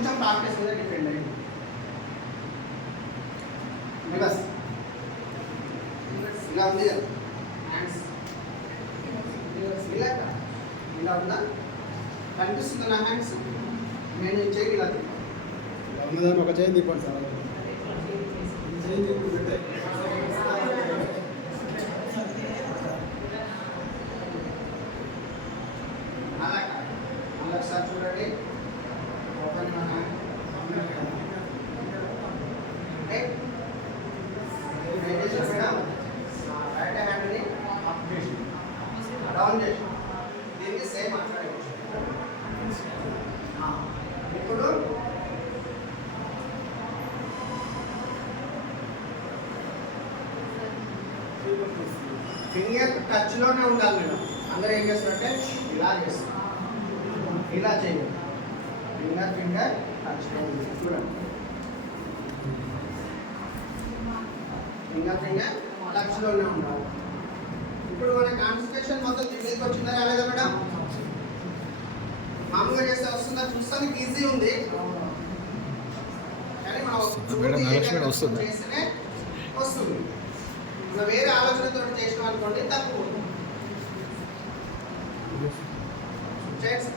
కొంచెం ప్రాక్టీస్ మీద డిపెండ్ అయ్యింది. నెక్స్ట్ ఇలా ఉంది కదా హ్యాండ్స్, ఇలా ఉందా? కనిపిస్తుంది నా హ్యాండ్స్? నేను చేయి ఇలా ఉన్నదాన్ని ఒక చేయి తిప్పండి సార్. అలా మళ్ళీ ఒకసారి చూడండి. ఓపెన్ మన హ్యాండ్, రైట్ హ్యాండ్ని అప్ చేసి డౌన్ చేసి దీన్ని సేమ్ అట్లాగే ఇప్పుడు ఫింగర్ టచ్లోనే ఉండాలి మేడం. అందరూ ఏం చేస్తారంటే ఇలా చేస్తారు, ఇలా చేయండి. ఫింగర్ టచ్లో ఉంది చూడండి. ఫింగర్ టచ్లోనే ఉండాలి. ఇప్పుడు మన కాన్సన్ట్రేషన్ మొత్తం దిగ్గరికి వచ్చిందా రాలేదా మేడం? మామూలుగా చేస్తే వస్తుందా? చూస్తానికి ఈజీ ఉంది కానీ మనం చేస్తేనే వస్తుంది. మనం వేరే ఆలోచనతో చేసినాం అనుకోండి తప్పు. నెక్స్ట్